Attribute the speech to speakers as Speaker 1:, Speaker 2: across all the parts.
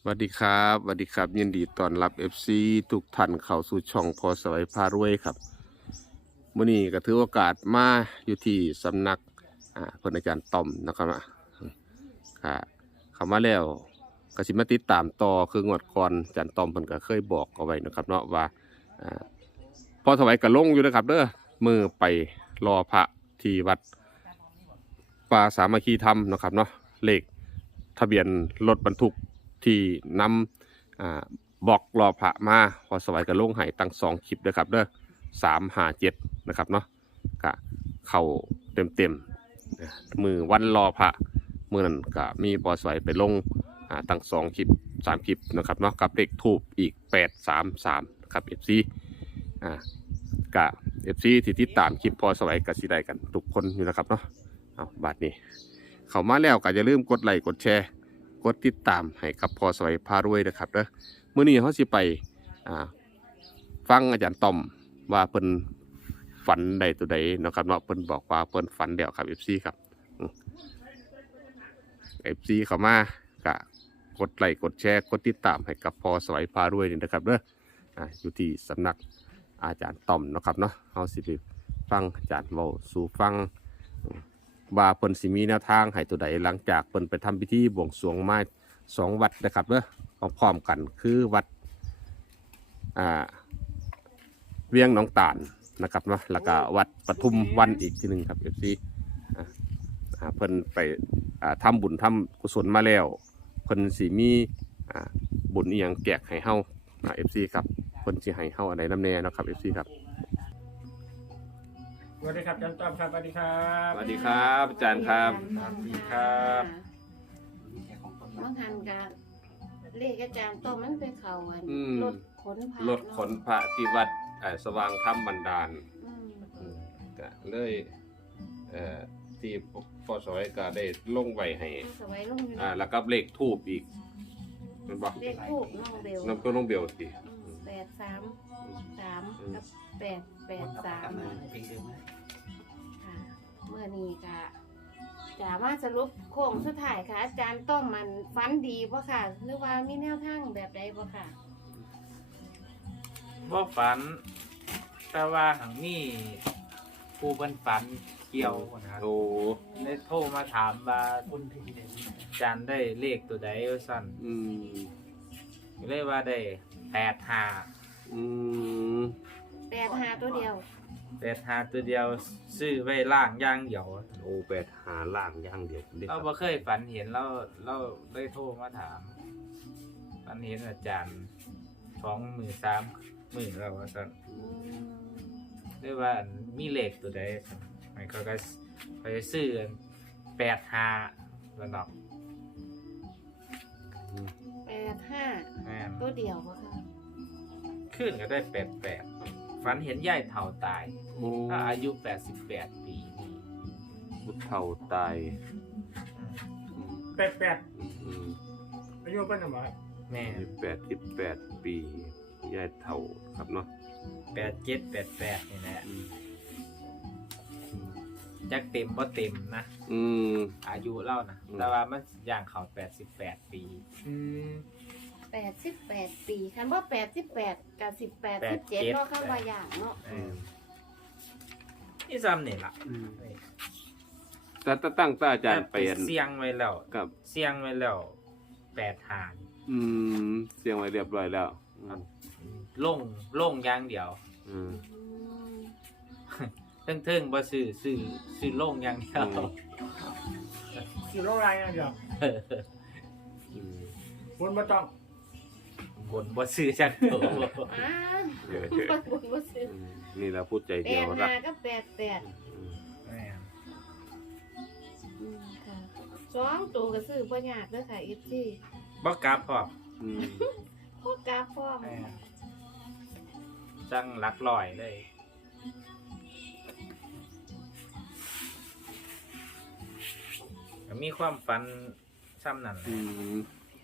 Speaker 1: สวัสดีครับสวัสดีครับยินดีต้อนรับ FC ทุกท่านเข้าสู่ช่องพอสวัยพารวยครับมื้อนี้ก็ถือโอกาสมาอยู่ที่สำนักเพิ่นอาจารย์ต้อมนะครับค่ะเข้ามาแล้วก็สิมาติดตามต่อคืองวดก่อนอาจารย์ต้อมเพิ่นก็เคยบอกเอาไว้นะครับเนาะว่าอ่าพอสวัยก็ลงอยู่นะครับเด้อมือไปรอพระที่วัดป่าสามัคคีธรรมนะครับเนาะเลขทะเบียนรถบรรทุกที่นำบอกรอพระมาพอสวัยกับลงไห้ตั้ง2 คลิปนะครับเด้อ357นะครับเนาะก็เข้าเต็มมือวันรอพระมือนั้นก็มีพอสวัยไปลงตั้ง2 คลิป3 คลิปนะครับเนาะกับเลขทูบอีก833ครับ FC กะ FC ที่ติดตามคลิปพอสวัยกับสิได้กันทุกคนอยู่นะครับเนาะเอาบัดนี้เข้ามาแล้วก็อย่าลืมกดไลค์กดแชร์กดติดตามให้กับพอสวัยพารวยนะครับเด้อมื้อนี้เขาสิไปฟังอาจารย์ต้อมว่าเพิ่นฝันใดตัวใดนะครับเนาะเพิ่นบอกว่าเพิ่นฝันแล้วครับ FC ครับ FC เข้ามากะกดไลค์กดแชร์กดติดตามให้กับพอสวัยพารวยนี่นะครับเด้ออยู่ที่สำนักอาจารย์ต้อมนะครับเนาะเฮาสิไปฟังอาจารย์เว้าสู่ฟังว่าเพิ่นสิมีแนวทางให้ตัวใดหลังจากเพิ่นไปทำพิธีบวงสรวงมา2 วัดนะครับเด้อพร้อมๆกันคือวัดเวียงหนองตาลนะครับเนาะแล้วก็วัดปทุมวันอีกทีหนึ่งครับ FC เพิ่นไปทำบุญทำกุศลมาแล้วเพิ่นสิมีบุญอีหยังแจกให้เฮาFC ครับเพิ่นสิให้เฮาอันใดนำแน่เนาะครับ FC ครับ
Speaker 2: สวัสดีครับอาจารย์ต้อมครับสวัสดีครับ
Speaker 1: สวัสดีครับอาจารย์ครับ
Speaker 2: สวัสดีครับ
Speaker 3: บางหันกับเลขอาจารย์ต้อมมันไปเข้ากันรถขนพระ
Speaker 1: รถขนพระที่วัดสว่างธรรมบันดาล ก็เลยที่พอสวยก็ได้ลงไว้ให้
Speaker 3: สวัยลงอยู่
Speaker 1: แล้วก็เลขทูบอีกเป็นบ่
Speaker 3: เลขทูบน้องเบล
Speaker 1: น้ำตัวน้องเบลสิ
Speaker 3: 833กับ883ค่ะเมื่อนี้ก็จะมาสรุปโค้งสุดท้ายค่ะ อาจารย์ต้อมมันฝันดีป่ะค่ะ หรือว่ามีแนวทางแบบใดป่ะค่ะ
Speaker 2: ว่าฝัน แต่ว่าหังนี่ผู้บรรฝันเกี่ยวนะครับ
Speaker 1: โอ้
Speaker 2: ได้โทรมาถามว่าอาจารย์ได้เลขตัวใดว่าสั่น
Speaker 1: อืม
Speaker 2: เลยว่าได้85
Speaker 1: อืม
Speaker 3: 85ตัวเดียว
Speaker 2: 85ตัวเดียวซื้อไว้ล่างอย่างเดียว
Speaker 1: โอ้8 5ล่างอย่างเดียวเด้ค
Speaker 2: เรา
Speaker 1: รับ
Speaker 2: บ่เคยฝันเห็นเราได้โทรมาถามฝันเห็นอาจารย์2 มือ3 มือเราว่าสั่น ได้ว่ามีเลขตัวใดมันก็ไปซื้อ85แล้วเนาะ
Speaker 3: 85
Speaker 2: แม่น
Speaker 3: ตัวเดียวป่ะค่ะ
Speaker 2: ขึ้นก็ได้88ฝันเห็นยายเฒ่าตาย
Speaker 1: โอ้
Speaker 2: ถ้าอายุ88ปีนี่
Speaker 1: พุทธเฒ่าตาย
Speaker 2: 88
Speaker 1: อืม
Speaker 2: อายุเป็นอะไรแม่
Speaker 1: 18ปียายเฒ่าครับเนาะ
Speaker 2: 87 88นี่แหละ
Speaker 1: อืม
Speaker 2: จักเต็มบ่เต็มนะ
Speaker 1: อืม
Speaker 2: อายุเล่านะแต่ว่ามันย่างเขา88 ปี
Speaker 3: 88 ปีคันว่า88กับ18 17เนาะคำว่าอย่างเนาะ
Speaker 2: นี่ซ้ำนี่ล่ะ
Speaker 1: แต่ตั้งตาอาจารย์เปลี่ยน
Speaker 2: เสียงไว้แล้ว
Speaker 1: กับ
Speaker 2: เสียงไว้แล้ว8 หาร
Speaker 1: เสียงไว้เรียบร้อยแล้ว
Speaker 2: ลงอย่างเดียว
Speaker 1: อืม
Speaker 2: เทิงบ่ซื้อลงอย่างเดียว
Speaker 4: คือโรงแรมอย่างเดียว
Speaker 1: อืม
Speaker 4: คุณไม่ต้อง
Speaker 2: บนบ่ซื้อจักโต
Speaker 3: อ้าวบ่บ่ซื้อ
Speaker 1: นี่เราพูดใจเดียวรัก
Speaker 3: 85กับ88
Speaker 1: อืม
Speaker 2: แม่น
Speaker 3: ค่ะ2ตัวก็ซื้อบ่ยากเด้อค่ะ FC
Speaker 2: บ่กลับพร้อม
Speaker 1: อืม
Speaker 3: พวกกราฟพร้อม
Speaker 2: แม่นจังหลักร้อยเลยก็มีความฝันซ้ำนั่นแหละ
Speaker 1: อืม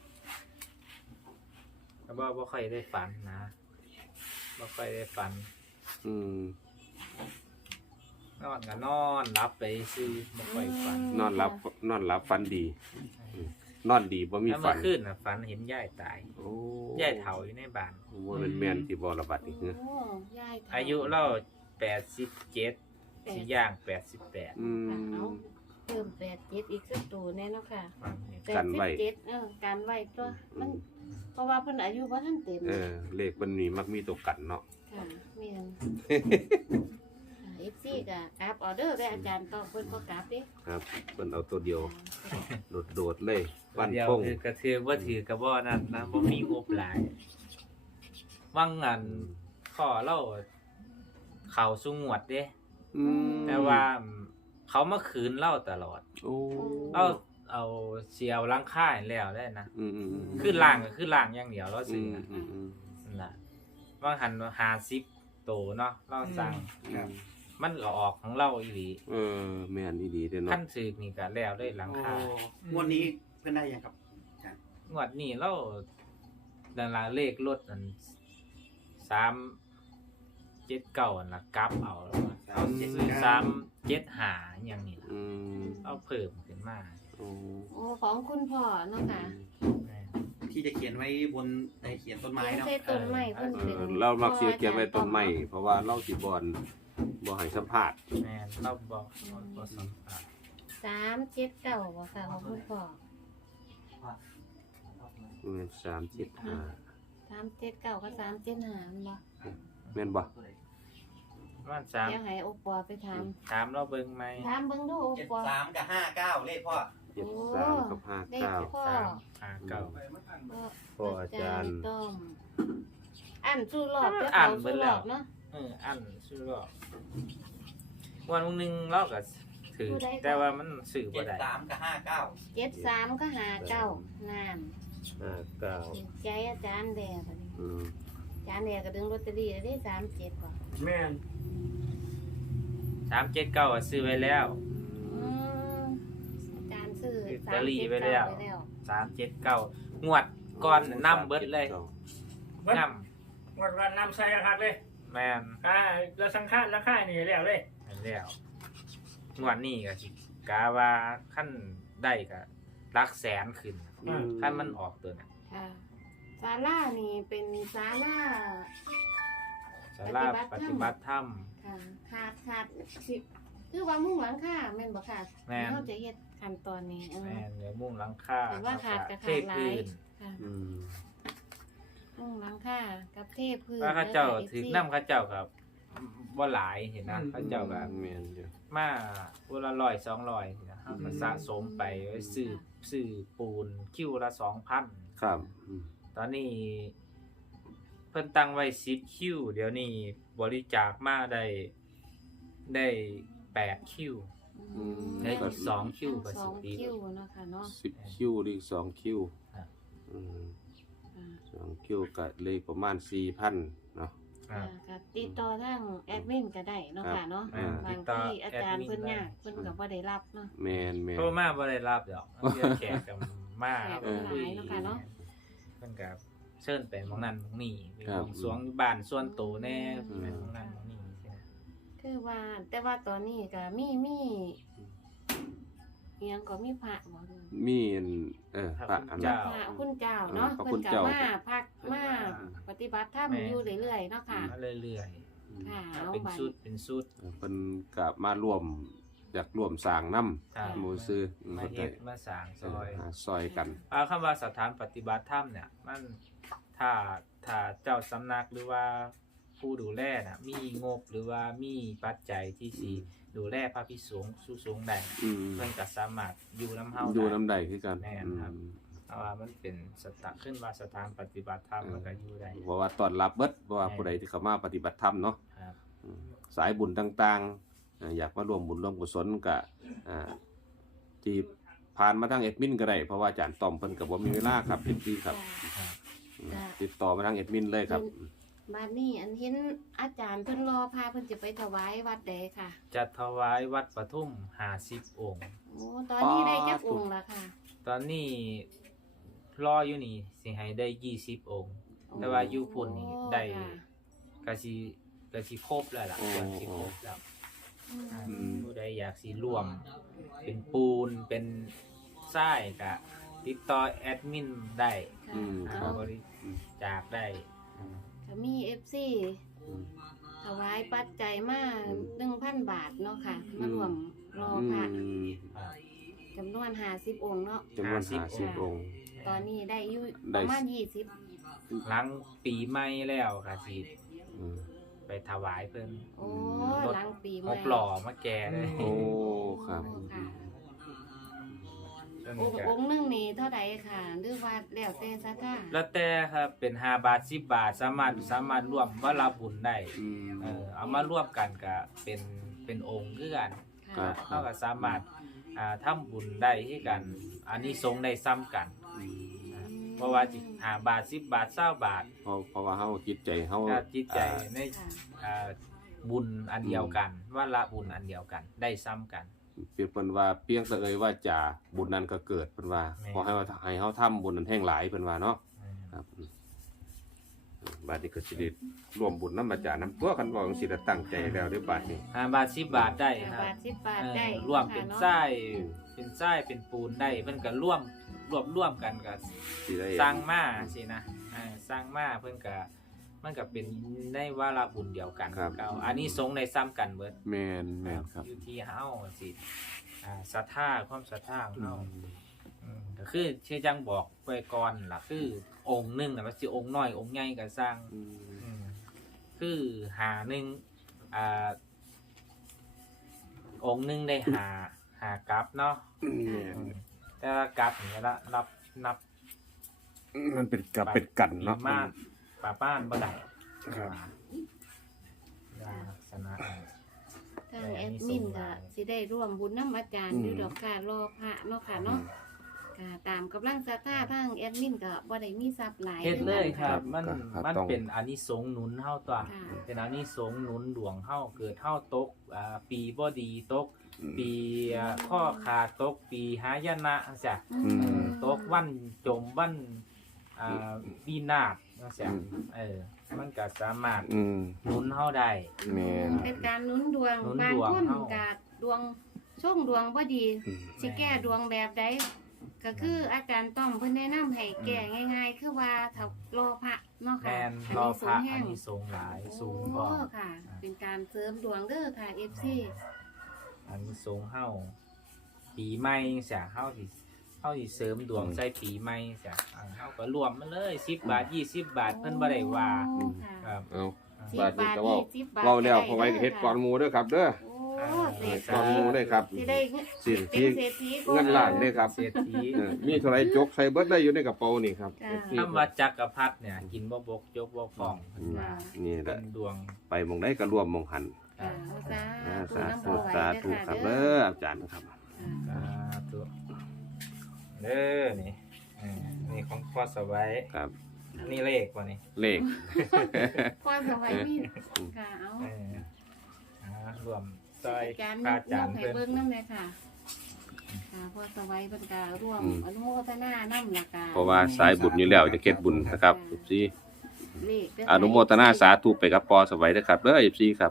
Speaker 2: แต่ว่าบ่ค่อยได้ฝันนะบ่ค่อยได้ฝัน
Speaker 1: อืม
Speaker 2: นอนก็นอนรับไปซื้อบ่ค่อยฝัน
Speaker 1: นอนหลับฝันดีนอนดีบ่มี
Speaker 2: แล้ว
Speaker 1: ฝั
Speaker 2: เมื่อน คืนน่ะฝันเห็นยายตาย
Speaker 1: โอ้
Speaker 2: ยายเฒ่าอยู่ในบ้าน
Speaker 1: ว่ามันแม่นที่บ่ระบาดนี่
Speaker 3: โอ้
Speaker 1: เฮ้อย
Speaker 3: ายเฒ่
Speaker 2: อายุเรา87สิย่าง88
Speaker 1: อืม
Speaker 3: เอาเพิ่ม87อีกสักตัวแน่เนาะค่ะ
Speaker 2: ฟังเห็น
Speaker 1: กันไว้
Speaker 3: 87กันไว้ตัวมันเพราะว่าเพิ่นอายุบ่ทันเต็ม
Speaker 1: เลขมันมีมักมีตัวกันเนาะ
Speaker 3: ค่ะแม่นFC ก็กราบออเดอร์ได้อาจารย์ต้องเพิ่นก็กราบเด้
Speaker 1: ครับเพิ่นเอาตัวเดียวโดดๆเลยฟัน
Speaker 2: เดียว
Speaker 1: พง
Speaker 2: คือกระถือว่าถือกระบ่นั่นนะบ่มีงบหลายว่างงานข้อเล่าเขาสุงวดเด้
Speaker 1: อืม
Speaker 2: แต่ว่าเขามาคืนเล่าตลอด
Speaker 1: โอ้
Speaker 2: เอาเสียวหลังค่ายแล้วได้นะ
Speaker 1: อืม
Speaker 2: คือล่างก็คือล่างอย่างเดียวเรา
Speaker 1: อื
Speaker 2: ซื้อ
Speaker 1: ม
Speaker 2: นะ
Speaker 1: อืมอืม
Speaker 2: นั่นล่ะว่างหัน50โตเนาะเราสั่ง
Speaker 1: ครับ
Speaker 2: มันก็ออกของเราอีหลี
Speaker 1: แม่นอีดีเด้อเนาะ
Speaker 2: ขั้นซื้อนี่ก็แล้วได้หลังค่าย
Speaker 5: งวดนี้เพื่อนได้ยังครับ
Speaker 2: งวดนี้เราดาราเลขรถอัน379อันละกลับเอาแล้วว่าเอาซื้อ375อย่างนี้ล่ะ
Speaker 1: อืม
Speaker 2: เอาเพิ่มขึ้นมา
Speaker 1: โอ้
Speaker 3: โอ้ของคุณพ่อเนาะค่ะ
Speaker 2: แม่
Speaker 5: ที่จะเขียนไว้บนเขียนต้นไม้
Speaker 3: เขียน
Speaker 5: เนาะ
Speaker 3: ใส่ต้นไม้เพิ่นเป็น
Speaker 1: เรามักสิเขียนไว้ต้นไม้เพราะว่าเราสิบ่ให้สัมภาษณ์
Speaker 2: แม่เราบอกบ่สัมภาษณ์
Speaker 3: 379บ่ค่ะของคุณพ่อ
Speaker 1: 375
Speaker 3: 379กับ375บ่
Speaker 1: แม่นบ่
Speaker 2: ว่า
Speaker 3: เดี๋ยวให้โอปอไปถาม
Speaker 2: ถามเราเบิ่งไหม
Speaker 3: ถามเบิ่งดูโอปอ
Speaker 5: 73กับ59เลขพ่อ
Speaker 1: 73กับ
Speaker 3: ได้
Speaker 1: 59
Speaker 3: พ่อ
Speaker 1: พ่ออาจารย์
Speaker 3: ต้อมอันสู้รอบเจ้า
Speaker 2: อ่า
Speaker 3: เขา
Speaker 2: นเบิ่
Speaker 3: สู้
Speaker 2: ง
Speaker 3: ร
Speaker 2: แล้
Speaker 3: อ
Speaker 2: ว
Speaker 3: บเนาะ
Speaker 2: อันซื้อหรอกวันหนึงเราก็ถือแต่ว่ามันซื้อบ่ได้
Speaker 5: 73กับ59
Speaker 3: 73ก็59นั่น
Speaker 1: 59
Speaker 3: ใจอาจารย์แดงบัดนี้
Speaker 1: อืม
Speaker 3: อาจารย์แดงก็ดึงลอตเตอรี่ได้37บ่
Speaker 4: แม่น
Speaker 2: 379ก็ซื้อไว้แล้ว
Speaker 3: อืมอาจารย์ซื้อ
Speaker 2: ลอตเตอรี่ไว้แล้ว
Speaker 3: ไว้แล้ว
Speaker 2: 379งวดก่อนน่ะนำเบิดเลย
Speaker 4: วัน
Speaker 2: น
Speaker 4: วันนำใส่กระทักเลย
Speaker 2: ำแม่น
Speaker 4: แล้วสังขารราคานี่แล้วเลย
Speaker 2: นั่นแล้วงวดนี้ก็สิกาว่าขั้นได้ก็หลักแสนขึ้นขั้นมันออกตัวน่ะ
Speaker 3: ค่ะศาลานี่เป็นศาลา
Speaker 2: ศาลาปฏิบัติธรรม
Speaker 3: ค่ะขาดสิคือว่ามุ่งหลังคาแม่นบ่ค่ะ
Speaker 2: แม่น
Speaker 3: เขาจะเฮ็ดขั้นตอนนี้
Speaker 2: แม่นเดี๋ยวมุ่งหลังคา
Speaker 3: เห็นว่าขาดกับ
Speaker 2: เท
Speaker 3: ขาดหลาย
Speaker 2: พื้น
Speaker 3: ค่ะ
Speaker 1: อืม
Speaker 3: มุ่งหลังคากับเทพื้น
Speaker 2: ว่าเขาเจ้า
Speaker 3: แล้วก็
Speaker 2: ถือ
Speaker 3: FC
Speaker 2: น้ำเขาเจ้ากับบ่หลายเห็นนะเขาเจ้ากับ
Speaker 1: แม่นอยู่
Speaker 2: มาวันละ100-200นะเขาก็สะสมไปไว้ซื้อปูนคิวละ 2,000
Speaker 1: ครับอืม
Speaker 2: ตอนนี้เพิ่นตั้งไว้10คิวเดี๋ยวนี้บริจาคมาได้8คิว
Speaker 3: อืม
Speaker 2: ได้อีก2คิวก็
Speaker 3: ส
Speaker 2: สิ
Speaker 3: อง
Speaker 2: ปี
Speaker 3: คิวเนาะค่ะเนาะ
Speaker 1: 10คิวหรือ2คิว
Speaker 2: ครับ
Speaker 1: อืม
Speaker 3: ค่ะ
Speaker 1: 2คิวก็เลยประมาณ 4,000 เนาะ
Speaker 2: ครับ
Speaker 3: ค่ะติดต่อทางแอดมินก็ได้เนาะค่ะเนาะ
Speaker 1: อ่า
Speaker 3: บางที่อาจารย์เพิ่นยากเพิ่นก็บ่ได้รับเนาะ
Speaker 1: แม่น
Speaker 2: โทรมาบ่ได้รับดอกเรียกแขกกันมา
Speaker 3: แขก
Speaker 2: คุย
Speaker 3: หลายเนาะค่ะเนาะ
Speaker 2: เพิ่นก็เชิญไปหม้องนั้นหม้องนี้ไป
Speaker 1: ครับ
Speaker 2: หม้องสวงอยู่บ้านส่วนโตวแน่
Speaker 3: อืม
Speaker 2: ไปหม้องนั้นหม้องนี้ใช่ไหม
Speaker 3: คือว่าแต่ว่าตอนนี้ก็มีอิหยังก็มีพระบ่เด้อ
Speaker 1: มีอันพระอัน
Speaker 2: เจ้า
Speaker 3: พระคุณเจ้าเนาะ
Speaker 1: พระ
Speaker 3: เพิ่
Speaker 1: คุ
Speaker 3: น
Speaker 1: ณ
Speaker 3: ก็
Speaker 1: เจ้า
Speaker 3: มาพักมาปฏิบัติธรรมอยู่เรื่อยๆเนาะค่ะ
Speaker 2: มาเรื่อย
Speaker 3: ค่ะ
Speaker 2: ๆ
Speaker 3: เอา
Speaker 2: เป็น
Speaker 3: ไป
Speaker 2: สุด
Speaker 1: เพิ่นก็มาร่วมอยากร่วมสร้างนำ
Speaker 2: ครับ
Speaker 1: หมู่ซื้อ
Speaker 2: มาเฮ็ดมาสร้างซอย
Speaker 1: หาซอยกัน
Speaker 2: คำว่าสถานปฏิบัติธรรมเนี่ยมันถ้าเจ้าสำนักหรือว่าผู้ดูแลน่ะมีงบหรือว่ามีปัจจัยที่สิดูแลพระภิกษุสงฆ์ได้
Speaker 1: อืม
Speaker 2: เพิ่นก็สามารถอยู่นำเฮา
Speaker 1: อยู่
Speaker 2: ได้
Speaker 1: น้ำใดคือกัน
Speaker 2: แม่นครับ เพราะว่ามันเป็นขึ้นว่าสถานปฏิบัติธรรมมันก็อยู่ได้
Speaker 1: เพราะว่าต้อนรับเบิดเพราะว่า
Speaker 2: แม่น
Speaker 1: ผู้ใดที่เข้ามาปฏิบัติธรรมเนาะ
Speaker 2: ครับ
Speaker 1: สายบุญต่างๆอยากมาร่วมบุญร่วมกุศลก็ที่ผ่านมาทางเอ็ดมินก็ได้เพราะว่าอาจารย์ต้อมเพิ่นก็บ่มีเวลาครับเอ็ดมินครับ
Speaker 3: ค่ะ จ้ะ
Speaker 1: ติดต่อมาทางเอ็ดมินเลยครับ
Speaker 3: บัดนี้อันเห็นอาจารย์เพิ่นรอพาเพิ่นจะไปถวายวัดใดค่ะ
Speaker 2: จัดถวายวัดปทุม50องค์
Speaker 3: โอ้ตอนนี้ได้จักองค์ละค่ะ
Speaker 2: ตอนนี้รออยู่นี่สิให้ได้20องค์ แต่ว่าอยู่พุ่นนี่ได้
Speaker 3: ค่ะ
Speaker 2: ก็สิครบแล้วล่ะ
Speaker 1: โอ้
Speaker 2: ส่วนสิครบแล้ว
Speaker 3: อืม
Speaker 2: ผู้ใดอยากสิร่วม เป็นปูนเป็นทรายก็ติดต่อแอดมินได้
Speaker 3: ค่ะ
Speaker 1: ครับ
Speaker 2: บริจาคได้
Speaker 3: ก็มี FC
Speaker 1: อืม
Speaker 3: ถวายปัจจัยมา 1,000 บาทเนาะค่ะ มารวมรอพระ
Speaker 1: อืม
Speaker 3: จำนวน50องค์เนาะ
Speaker 1: จำนวน
Speaker 2: 50
Speaker 1: 50องค์
Speaker 3: ตอนนี้ได้อยู่
Speaker 1: ได้
Speaker 3: ประมาณ20
Speaker 2: หลังปีใหม่แล้วก็สิ
Speaker 1: อืม
Speaker 2: ไปถวายเพิ่น
Speaker 3: โอ้หลังปี
Speaker 2: ห
Speaker 3: ใหม่
Speaker 2: กหล่อมาแก่เลย
Speaker 1: โอ้ครับ
Speaker 3: ค่ะ
Speaker 2: เพิ่น
Speaker 3: องค์
Speaker 2: ก็
Speaker 3: องค์หนึงนี่เท่าใดค่ะหรือว่าแล้วแต่ศรัทธา
Speaker 2: แล้วแต่ครับเป็น5บาท10บาทสามารถร่วมมารับบุญได้
Speaker 1: อืม
Speaker 2: เอามาร่วมกันก็เป็นองค์คือกัน
Speaker 1: ครั
Speaker 3: ค่ะ
Speaker 1: บ
Speaker 2: เท่ากับสามารถทำบุญได้ที่กัน อันนี้สงส์ได้ซ้ำกัน เพราะว่าจิ5บาท10บาท20บาท
Speaker 1: เพราะว่าเฮาจิตใจเฮา
Speaker 2: ถ้าจิตใจใน
Speaker 3: ค่ะ
Speaker 2: บุญอันเดียวกันว่าละบุญอันเดียวกัน ได้ซ้ำกัน
Speaker 1: เปรียบเพิ่นว่าเพียงแต่เอ่ยว่าจะบุญนั้นก็เกิดเพิ่นว่า
Speaker 2: แม่
Speaker 1: ขอให้เฮาทำบุญนั้นแห่งหลายเพิ่นว่าเนาะครับบาดนี้ก็สิได้ร่วมบุญนำอาจารย์นำตัวกันว่าจังซี่ได้ตั้งใจแล้วเด้อบาดนี้
Speaker 2: 5บาท10บาทได้
Speaker 3: 5
Speaker 2: ครับ
Speaker 3: บาท10 บาทได้
Speaker 2: ร่วมเป็น
Speaker 3: ค่ะ
Speaker 2: ไส้เป็นไส้เป็นปูนได้เพิ่นก็ร่วมกันก็
Speaker 1: สิได้
Speaker 2: สร้างมาสินะสร้างมาเพิ่นก็มันก็เป็นได้ว่าละบุญเดียวกัน
Speaker 1: ครับ
Speaker 2: เก่าอันนี้สงส์ได้ซ้ำกันเบิด
Speaker 1: แม่นแม่นครับ
Speaker 2: อยู่ที่เฮาสิศรัทธาความศรัทธาของเฮาก็คือเชื่อจังบอกไว้ก่อนล่ะคือองค์หนึงน่ะมันสิองค์น้อยองค์ใหญ่ก็สร้าง
Speaker 1: อืม
Speaker 2: คือหาหนึงองค์หนึงได้หากลับเนาะ
Speaker 1: แม่น
Speaker 2: แต่ว่ากลับนี่ละนับ
Speaker 1: มันเป็นกับเป็นกันเนาะ
Speaker 2: มากป่าบ้านบ่ได้
Speaker 1: ครับ
Speaker 2: ลักษณะนั้น
Speaker 3: ทางแอดมินก็สิได้ร่วมบุญน้ำอาจารย์อยู่ดอกค่ะรอพระเนาะค่ะเนาะค่ะตามกำลังศรัทธาทางแอดมินก็บ่ได้มีทรัพย์หลาย
Speaker 2: เฮ็ดเลยครับ
Speaker 1: ครับ
Speaker 2: มัน
Speaker 1: ต้อง
Speaker 2: เป็นอานิสงส์หนุนเฮาตัว
Speaker 3: ค่ะ
Speaker 2: เป็นอานิสงส์หนุนดวงเฮาเกิดเฮาตกปีบ่ดีตก ปีข้อขาดตกปีหายนะจ้ะ
Speaker 1: อืม
Speaker 2: ตกวันจมวันปีนาศจ้ะ มันก็สามารถ
Speaker 1: อืม
Speaker 2: หนุนเฮาได้
Speaker 1: แม่น
Speaker 3: เป็นการหนุนดวง
Speaker 2: หนุน
Speaker 3: บาง
Speaker 2: ดวง
Speaker 3: คน
Speaker 2: เฮา
Speaker 3: ก็ดวงช่วงดวงบ่ดี
Speaker 1: อืม
Speaker 3: สิแก้ดวงแบบใดก็คืออาจารย์ต้อมเพิ่นแนะนำให้แก้ง่ายๆ คือว่าถ้ารอพระเนาะ
Speaker 2: แม
Speaker 3: ค่ะ
Speaker 2: น
Speaker 3: อัน
Speaker 2: รอ
Speaker 3: นี้
Speaker 2: พ
Speaker 3: สู
Speaker 2: ระ
Speaker 3: งแห้
Speaker 2: อัน
Speaker 3: ง
Speaker 2: นี้สูงหลายสูงพ
Speaker 3: โอ้
Speaker 2: อ
Speaker 3: ค่ะ เป็นการเสริมดวงเด้อค่ะ FC
Speaker 2: อันนี้สูงเฮาปีใหม่จ้ะเฮาสิเสริมดวงใส่ปีใหม่จ้ะเฮาก็รวมมาเลย10บาท20บาทเพิ่นบ่ได้ว่า
Speaker 3: โอ้ค่ะ
Speaker 2: ครับ
Speaker 1: เอา
Speaker 3: 10
Speaker 1: บาทนี้ก็เว้า
Speaker 3: 20บาท
Speaker 1: เว้าแล้ว
Speaker 3: ก็
Speaker 1: เพราะไว้เฮ็ดก่อนหมู่เด้อครับเด้อ
Speaker 3: โอ้เศรษ
Speaker 1: ก่อนหมู่เด้อครับ
Speaker 3: สิได้
Speaker 1: สิ
Speaker 3: เป็นเศรษฐีก่อ
Speaker 1: เงินล้านเด้อครับ
Speaker 2: เศรษฐี
Speaker 1: มีเท่าไหร่จกใส่เบิดได้อยู่ในกระเป๋านี่ครับ
Speaker 3: จ้ะ
Speaker 2: คำว่าจักรพรรดิเนี่ยกินบ่บกยกบ่ฟ้อง
Speaker 1: อืมนี่แห
Speaker 2: เป็
Speaker 1: ละ
Speaker 2: นดวง
Speaker 1: ไปหมองได้ก็ร่วมหมองหัน
Speaker 3: ค่ะเอาสา
Speaker 1: สา
Speaker 3: ธุ
Speaker 1: ธุ
Speaker 3: น้ำพอ
Speaker 1: สา
Speaker 3: ไว้
Speaker 1: ธุ
Speaker 3: เด้อ
Speaker 1: ครับ
Speaker 3: ค่ะ
Speaker 1: เด้
Speaker 3: เด้อ
Speaker 1: ออาจารย์นะครับ
Speaker 2: สาธุเด้อนี่นี่ของพ่อสวัย
Speaker 1: ครับ
Speaker 2: นี่เลขว่ะนี่
Speaker 1: เลข
Speaker 3: ความสมัยนี้ค่ะเอา
Speaker 2: รวมซอย
Speaker 3: การ
Speaker 2: พระอา
Speaker 3: ย
Speaker 2: จาร
Speaker 3: ก
Speaker 2: ย์
Speaker 3: ให้
Speaker 2: เพิ่น
Speaker 3: เบิ่งนำเลยค่ะค่ะพอสวัยเพิ่นก็ร่วมอนุโมทนานำล่ะค่ะ
Speaker 1: เพราะว่าสายบุญอยู่แล้วจะเก็ดบุญนะครับ14
Speaker 3: เลขเด้
Speaker 1: อนุโมทนาสาธุไปกับปอสวัยนะครับเด้อ14ครับ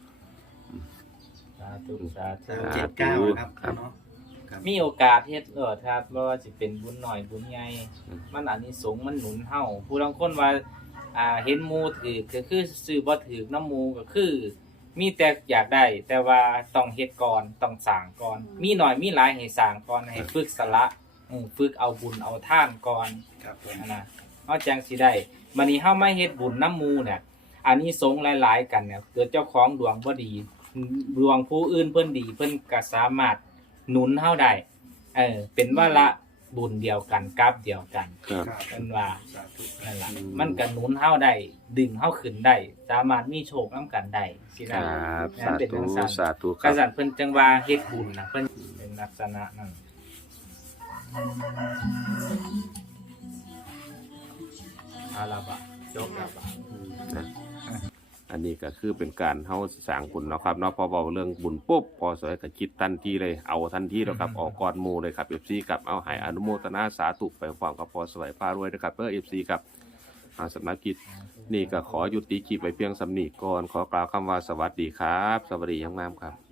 Speaker 2: สาธุสาธุ
Speaker 1: สาธุ
Speaker 5: 79นะครับ
Speaker 1: ครับ
Speaker 5: เนาะครับ
Speaker 2: มีโอกาสเฮ็ดครับบ่ว่าสิเป็นบุญน้อยบุญใหญ่มันอานิสงส์มันหนุนเฮาผู้บางคนว่าเห็นหมู่ถือก็คือซื้อบ่ถือน้ำหมู่ก็คือ มีแต่อยากได้ แต่ว่าต้องเฮ็ดก่อนต้องสร้างก่อน มีน้อยมีหลายให้สร้างก่อนให้ฝึกสละฝึกเอาบุญเอาทานก่อน
Speaker 5: ครับผม
Speaker 2: นะเฮาจังสิได้บัดนี้เฮามาเฮ็ดบุญน้ำหมู่เนี่ยอันนี้สงส์หลายๆกันเนี่ยเกิดเจ้าของดวงบ่ดีดวงผู้อื่นเพิ่นดีเพิ่นก็สามารถหนุนเฮาได้เป็นว่าละบุญเดียวกันกราฟเดียวกัน
Speaker 1: ครับ
Speaker 2: เพิ่นว่า
Speaker 5: สาธุ
Speaker 2: นั่นล่ะ
Speaker 1: อืม
Speaker 2: มันก็หนุนเฮาได้ดึงเฮาขึ้นได้สามารถมีโชคนำกันได้สิ
Speaker 1: ค
Speaker 2: นะ
Speaker 1: รับสาธุสาธุค
Speaker 2: ก
Speaker 1: รับ
Speaker 2: ษัตริย์เพิ่นจังว่าเฮ็ดบุญน่ะเพิ่นเป็นลักษณะนั้นอาลาบะจบลาบะ
Speaker 1: นะอันนี้ก็คือเป็นการเฮาสร้างบุญเนาะครับเนาะพอบอกเรื่องบุญปุ๊บพอสวยก็คิดทันทีเลยเอาทันทีแล้วครับออกก่อนหมู่เลยครับ FC ครับเอาให้อนุโมทนาสาธุไปพร้อมกับพอสวยพารวยนะครับFC ครับสำนักกิจนี่ก็ขอยุติคลิปไปเพียงสำนีก่อนขอกล่าวคำว่าสวัสดีครับ สวัสดีอย่างงามครับ